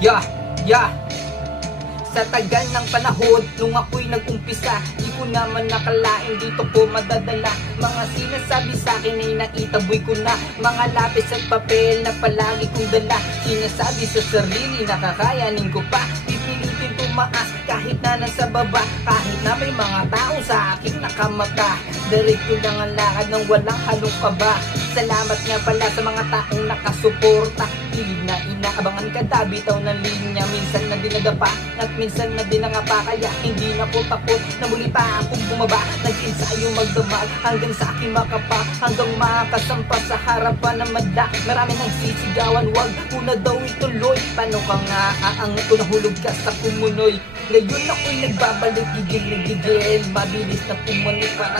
Yeah, yeah. Sa tagal ng panahon, nung ako'y nag-umpisa, di ko naman nakalain dito ko madadala. Mga sinasabi sa akin ay naitaboy ko na. Mga lapis at papel na palagi kong dala. Sinasabi sa sarili na kakayanin ko pa. Pipilitin tumaas kahit na nasa baba. Kahit na may mga tao sa aking nakamata. Diretso lang ang lakad ng walang halong kaba. Salamat nga pala sa mga taong nakasuporta. Hilig na inaabangan kada bitaw ng linya. Minsan na dinagapa at minsan na dinangapa. Kaya hindi na ko takot na muli pa akong bumaba. Nag-ensayo magdamag hanggang sa aking makapa. Hanggang makasampa sa harapan ng madla. Marami nang sisigawan, wag ko na daw ituloy. Paano ka nga aangat ko nahulog ka sa kumunoy? Ngayon ako'y nagbabalik gigil na gigil. Mabilis na pumunik parang